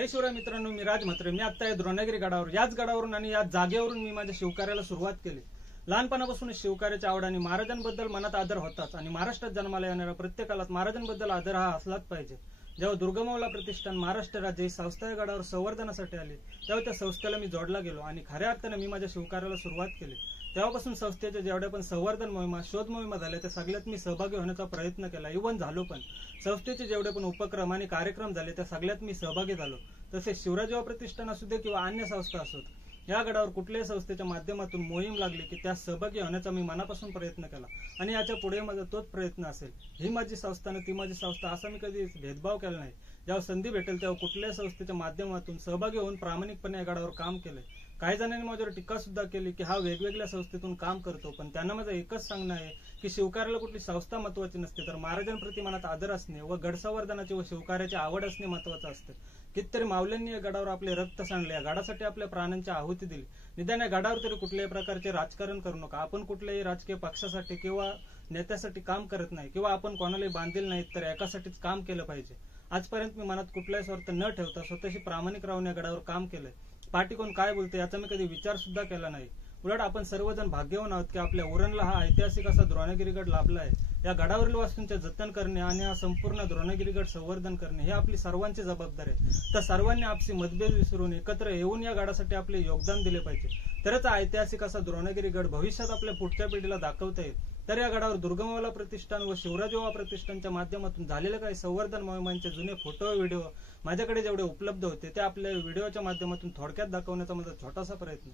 जय शिवराय मित्रांनो, मी राज म्हात्रे. मी आता द्रोणगिरी गडावर, याच गडावरून आणि याच जागेवरून मी माझ्या शिवकार्याला सुरुवात केली. लहानपणापासूनच शिवकार्याची आवड आणि महाराजांबद्दल मनात आदर होताच आणि महाराष्ट्रात जन्माला येणाऱ्या प्रत्येकाला महाराजांबद्दल आदर हा असलाच पाहिजे. जेव्हा दुर्गमौला प्रतिष्ठान महाराष्ट्र राज्य ही संस्था या गडावर संवर्धनासाठी आली, तेव्हा त्या संस्थेला मी जोडला गेलो आणि खऱ्या अर्थाने मी माझ्या शिवकार्याला सुरुवात केली. तेव्हापासून संस्थेच्या जेवढ्या पण संवर्धन मोहिमा, शोध मोहिमा झाल्या त्या सगळ्यात मी सहभागी होण्याचा प्रयत्न केला. इव्हन झालो पण. संस्थेचे जेवढे पण उपक्रम आणि कार्यक्रम झाले त्या सगळ्यात मी सहभागी झालो. तसेच शिवराज युवा प्रतिष्ठान असू दे किंवा अन्य संस्था असोत, या गडावर कुठल्याही संस्थेच्या माध्यमातून मोहीम लागली की त्या सहभागी होण्याचा मी मनापासून प्रयत्न केला आणि याच्या पुढे माझा तोच प्रयत्न असेल. ही माझी संस्था ती माझी संस्था असा मी कधी भेदभाव केला नाही. जेव्हा संधी भेटेल तेव्हा कुठल्याही संस्थेच्या माध्यमातून सहभागी होऊन प्रामाणिकपणे या गडावर काम केलंय. काही जणांनी माझ्यावर टीका सुद्धा केली की हा वेगवेगळ्या संस्थेतून काम करतो, पण त्यांना माझं एकच सांगणं आहे की शिवकार्याला कुठली संस्था महत्वाची नसते, तर महाराजांप्रती मनात आदर असणे व गड संवर्धनाची व शिवकार्याची आवड असणे महत्वाचं असतं. कितीतरी मावल्यांनी या गडावर आपले रक्त सांडले, या गडासाठी आपल्या प्राणांची आहुती दिली. निदान या गडावर तरी कुठल्याही प्रकारचे राजकारण करू नका. आपण कुठल्याही राजकीय पक्षासाठी किंवा नेत्यासाठी काम करत नाही किंवा आपण कोणालाही बांधील नाहीत, तर एकासाठीच काम केलं पाहिजे. आजपर्यंत मी मनात कुठलाही स्वार्थ न ठेवता स्वतःशी प्रामाणिक राहून या गडावर काम केलंय. पाठी कोण काय बोलते याचा मी कधी विचार सुद्धा केला नाही. उलट आपण सर्वजण भाग्यवान आहोत की आपल्या उरणला हा ऐतिहासिक असा द्रोणगिरीगड लाभला आहे. या गडावरील वास्तूंचे जतन करणे आणि हा संपूर्ण द्रोणगिरीगड संवर्धन करणे हे आपली सर्वांची जबाबदारी आहे. तर सर्वांनी आपसी मतभेद विसरून एकत्र येऊन या गडासाठी आपले योगदान दिले पाहिजे. तरच हा ऐतिहासिक असा द्रोणगिरीगड भविष्यात आपल्या पुढच्या पिढीला दाखवता येईल. तर या गडावर दुर्गमौला प्रतिष्ठान व शिवराज युवा प्रतिष्ठानच्या माध्यमातून झालेल्या काही संवर्धन मोहिमांचे जुने फोटो व्हिडिओ माझ्याकडे जेवढे उपलब्ध होते ते आपल्या व्हिडिओच्या माध्यमातून थोडक्यात दाखवण्याचा माझा छोटासा प्रयत्न.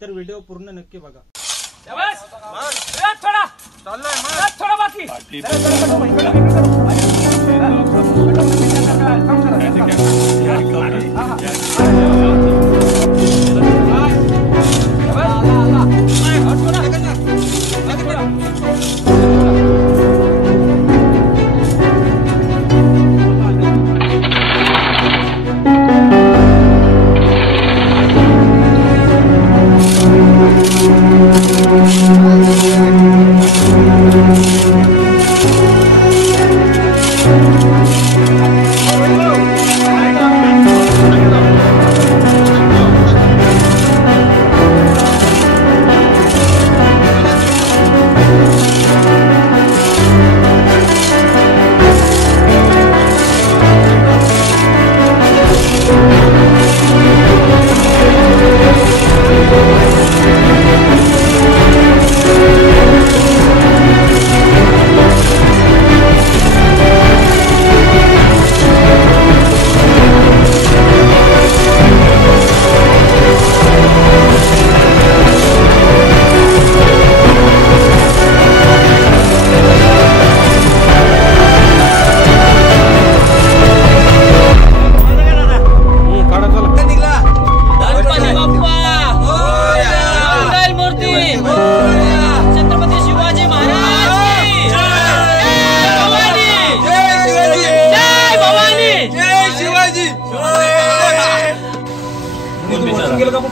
तर व्हिडिओ पूर्ण नक्की बघा.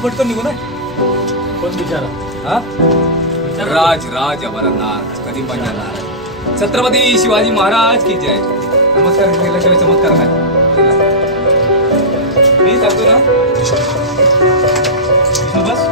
पटकन निघू ना. कोण बिचारा? राज राज अमरनाथ कधी पण जाणार. छत्रपती शिवाजी महाराज की जय. नमस्कार. चमत्कार काय मी सांगतो ना बस.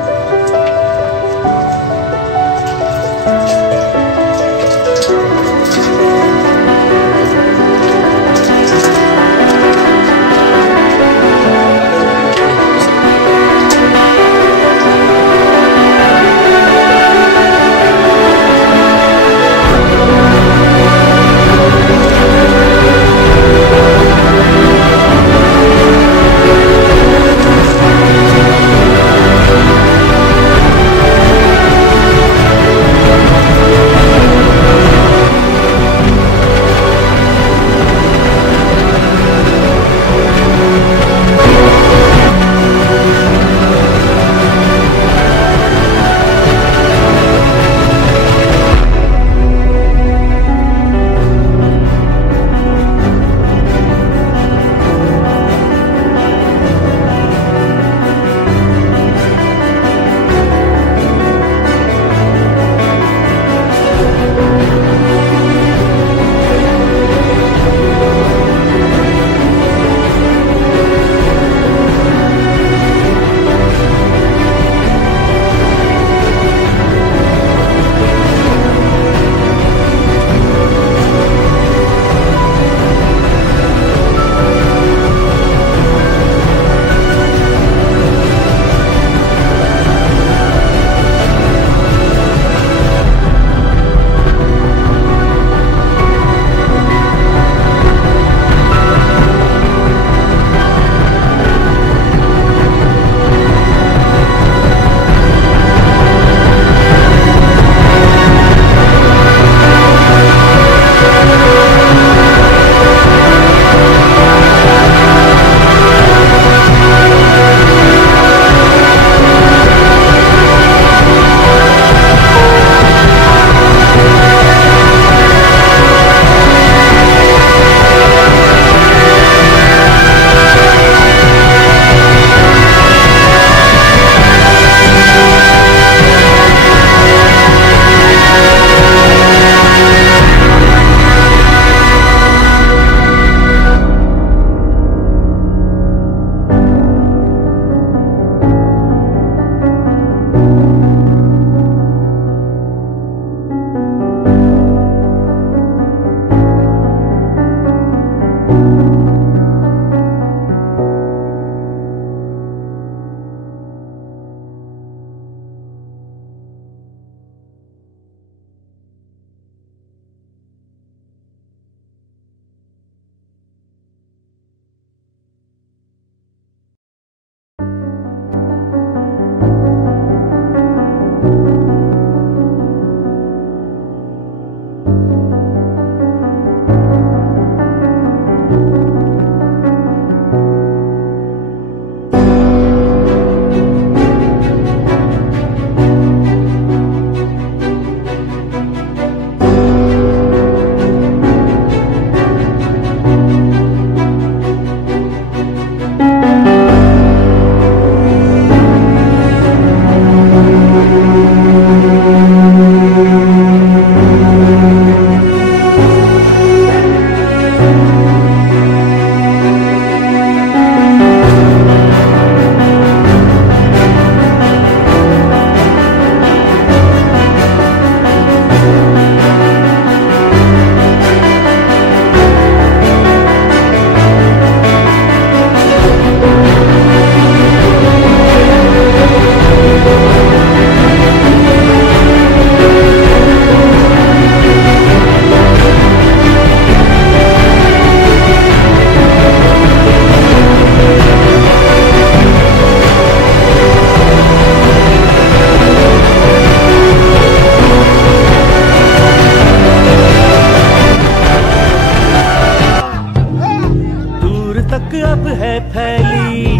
सब है फैली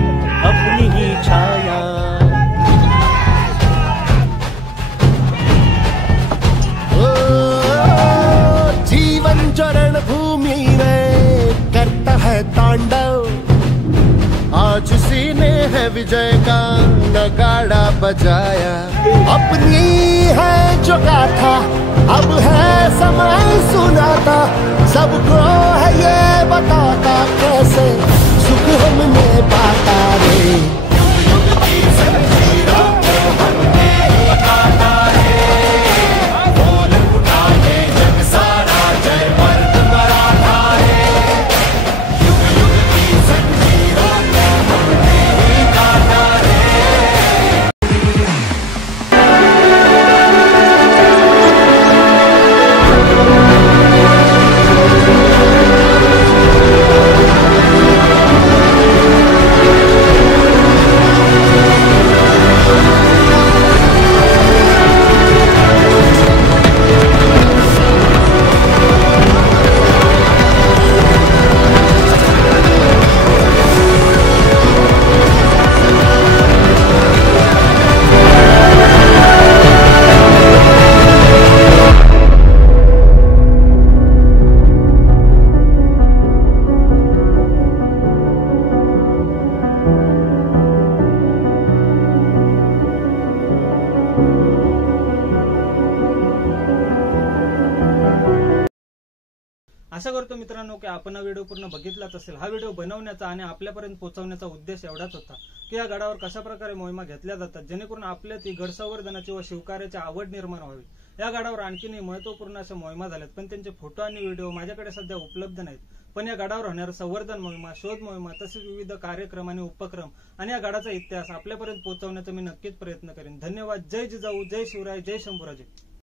अपनी ही छाया। जीवन चरण भूमि में करता है तांडव, आज सीने है विजय का नगाड़ा बजाया। अपनी है जो गाथा अब है समय सुनाता, सबको है ये बताता कैसे सुख हमने पाता रे। आशा करतो मित्रांनो की आपण हा व्हिडिओ पूर्ण बघितलाच असेल। हा व्हिडिओ बनवण्याचा आणि आपल्यापर्यंत पोहोचवण्याचा उद्देश एवढाच होता की या गडावर कशा प्रकारे मोहिमा घेतल्या जातात जेणेकरून आपल्यात ही गड संवर्धनाची व शिवकार्याची आवड निर्माण व्हावी। या गडावर आणखीनही महत्त्वपूर्ण अशा मोहिमा झाल्यात, पण त्यांचे फोटो आणि व्हिडिओ माझ्याकडे सध्या उपलब्ध नाहीत। पण या गडावर होणाऱ्या संवर्धन मोहिमा, शोध मोहिमा तसेच विविध कार्यक्रम आणि उपक्रम आणि या गडाचा इतिहास आपल्यापर्यंत पोहोचवण्याचा मी नक्कीच प्रयत्न करेन। धन्यवाद। जय जिजाऊ, जय शिवराय, जय शंभूराजे।